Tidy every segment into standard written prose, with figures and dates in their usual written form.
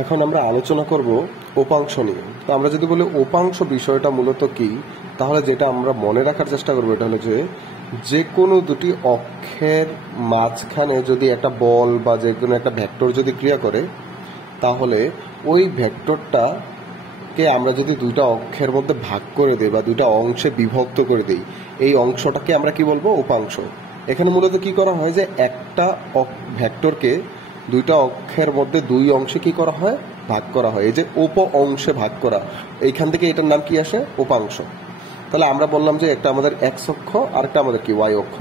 এখন আমরা আলোচনা করব উপাংশ নিয়ে। তো আমরা যদি বলি উপাংশ বিষয়টা মূলত কি, তাহলে যেটা আমরা মনে রাখার চেষ্টা করবো এটা হলো যে কোনো দুটি অক্ষের মাঝখানে যদি একটা বল বা যে কোনো একটা ভেক্টর যদি ক্রিয়া করে, তাহলে ওই ভেক্টরটাকে আমরা যদি দুইটা অক্ষের মধ্যে ভাগ করে দিই বা দুইটা অংশে বিভক্ত করে দিই, এই অংশটাকে আমরা কি বলবো? উপাংশ। এখানে মূলত কি করা হয় যে একটা ভেক্টরকে দুইটা অক্ষের মধ্যে দুই অংশে কি করা হয়? ভাগ করা হয়। এই যে উপ অংশে ভাগ করা, এইখান থেকে এটার নাম কি আসে? উপাংশ। তাহলে আমরা বললাম যে একটা আমাদের এক্স অক্ষ আর একটা আমাদের কি ওয়াই অক্ষ,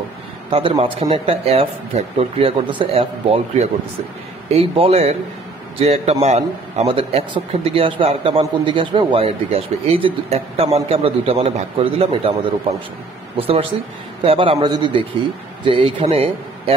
তাদের মাঝখানে একটা এফ ভেক্টর ক্রিয়া করতেছে, এফ বল ক্রিয়া করতেছে। এই বলের যে একটা মান আমাদের এক্স অক্ষের দিকে আসবে, আর একটা মান কোন দিকে আসবে? ওয়াই এর দিকে আসবে। এই যে একটা মানকে আমরা দুইটা মানে ভাগ করে দিলাম, এটা আমাদের উপাংশ। বুঝতে পারছি? তো এবার আমরা যদি দেখি যে এইখানে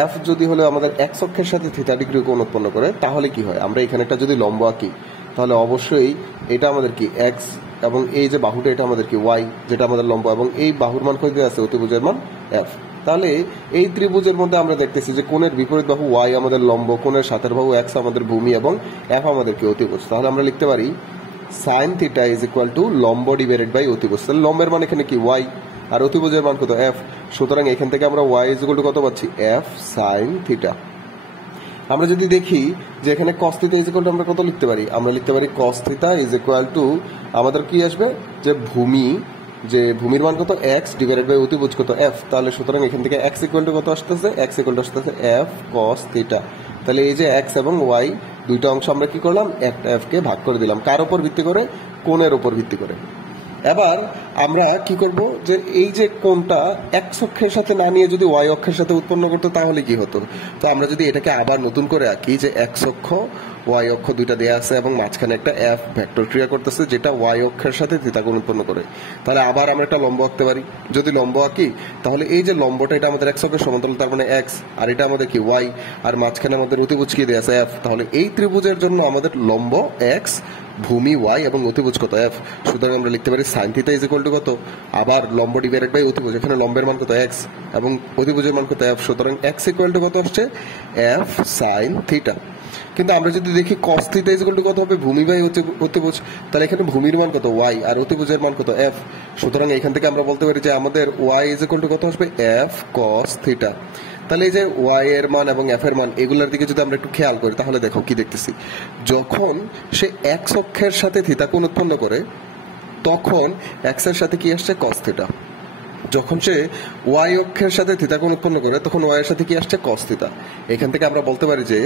এফ যদি হলে আমাদের এক্স অক্ষের সাথে থিটা ডিগ্রি কোণ উৎপন্ন করে, তাহলে কি হয়? আমরা এখানে একটা যদি লম্ব আঁকি, তাহলে অবশ্যই এটা আমাদের কি এক্স, এবং এই যে বাহুটা এটা আমাদের কি ওয়াই, যেটা আমাদের লম্ব, এবং এই বাহুর মান কত আছে? অতিভুজের মান এফ। তাহলে এই ত্রিভুজের মধ্যে আমরা দেখতেছি যে কোণের বিপরীত বাহু ওয়াই আমাদের লম্ব, কোণের সাথের বাহু এক্স আমাদের ভূমি, এবং এফ আমাদের কি অতিভুজ। তাহলে আমরা লিখতে পারি sine theta is equal to লম্ব ডিভাইডেড বাই অতিভুজ। তাহলে লম্বের মান এখানে কি? ওয়াই, আর অতিভুজের মান কত? এফ। সুতরাং এখান থেকে আমরা ওয়াই ইজ ইকুয়াল টু কত পাচ্ছি? F sine theta. আমরা যদি দেখি যে এখানে cos theta is equal to আমরা কত লিখতে পারি? আমরা লিখতে পারি cos theta is equal to আমাদের কি আসবে? যে ভূমির মান কত? এক্স ডিভাইডেড বাই অতিভুজ কত? এফ। তাহলে সুতরাং এখান থেকে এক্স ইকুয়াল টু কত আসতেছে? এক্স ইকুয়াল টু আসতেছে এফ কস থিটা। তাহলে এই যে এক্স এবং ওয়াই দুইটা অংশ আমরা কি করলাম? একটা এফ কে ভাগ করে দিলাম। কার উপর ভিত্তি করে? কোণের উপর ভিত্তি করে। এবার আমরা কি করব যে এই যে কোণটা এক্স অক্ষের সাথে না নিয়ে যদি ওয়াই অক্ষের সাথে উৎপন্ন করতো, তাহলে কি হতো? তো আমরা যদি এটাকে আবার নতুন করে আঁকি, যে এক্স অক্ষ ওয়াই অক্ষ দুইটা দেয়া আছে এবং মাঝখানে একটা এফ ভেক্টর ক্রিয়া করতেছে যেটা ওয়াই অক্ষের সাথে থিটা কোণ উৎপন্ন করে, তাহলে আবার আমরা একটা লম্ব আঁকতে পারি। যদি লম্ব আঁকি, তাহলে এই যে লম্বটা এটা আমাদের এক্স অক্ষের সমান্তরাল, তার মানে এক্স, আর এটা আমাদের কি? ওয়াই, আর মাঝখানে আমাদের অতিভুজ কি দেয়া আছে? এফ। তাহলে এই ত্রিভুজের জন্য আমাদের লম্ব এক্স, ভূমি ওয়াই এবং অতিভুজ কত? এফ। সুতরাং আমরা লিখতে পারি sine theta is equal to কত? আবার লম্ব ডিভাইডেড বাই অতিভুজ, এখানে লম্বের মান কত? এক্স, এবং অতিভুজের মান কত? এফ। সুতরাং এক্স ইকুয়াল টু কত আসছে? F sine theta. কিন্তু আমরা যদি দেখি cos theta is equal to কত হবে? ভূমি বাই অতিভুজ। তাহলে এখানে ভূমির মান কত? ওয়াই, আর অতিভুজের মান কত? এফ। সুতরাং এখান থেকে আমরা বলতে পারি যে আমাদের ওয়াই ইজ ইকুয়াল টু কত আসবে? F cos theta. তাহলে এই যে ওয়াই এর মান এবং এফ এর মান, এগুলোর দিকে যদি আমরা একটু খেয়াল করি, তাহলে দেখো কি দেখতেছি, যখন সে এক্স অক্ষের সাথে থিটা কোণ উৎপন্ন করে, তখন এক্স এর সাথে কি আসছে? Cos theta. যখন সে ওয়াই অক্ষের সাথে থিটা কোণ উৎপন্ন করে, তখন ওয়াই এর সাথে কি আসছে? Cos theta. এখান থেকে আমরা বলতে পারি যে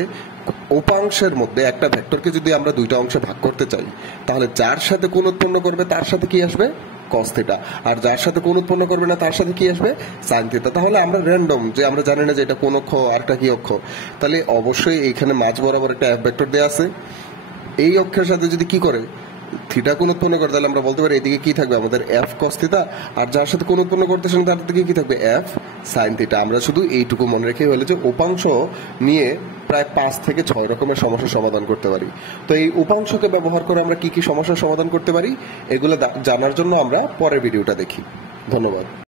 উপাংশের মধ্যে একটা ভেক্টরকে যদি আমরা দুইটা অংশে ভাগ করতে চাই, তাহলে যার সাথে কোণ উৎপন্ন করবে তার সাথে কি আসবে? Cos theta. আর যার সাথে কোণ উৎপন্ন করবে না তার সাথে কি আসবে? Sine theta. তাহলে আমরা র্যান্ডম, যে আমরা জানি না যে এটা কোন অক্ষ আর একটা কি অক্ষ, তাহলে অবশ্যই এইখানে মাঝ বরাবর একটা এফ ভেক্টর দেওয়া আছে। এই অক্ষের সাথে যদি কি করে? থিটা কোণ উৎপন্ন করে, তাহলে আমরা বলতে পারি এদিকে কি থাকবে? আমাদের এফ কস থিটা, আর যার সাথে কোণ উৎপন্ন করতেছেন তার দিকে কি থাকবে? F sine theta. আমরা শুধু এইটুকু মনে রেখে হলে যে উপাংশ নিয়ে প্রায় 5 থেকে 6 রকমের সমস্যার সমাধান করতে পারি। তো এই উপাংশকে ব্যবহার করে আমরা কি কি সমস্যার সমাধান করতে পারি, এগুলো জানার জন্য আমরা পরের ভিডিওটা দেখি। ধন্যবাদ।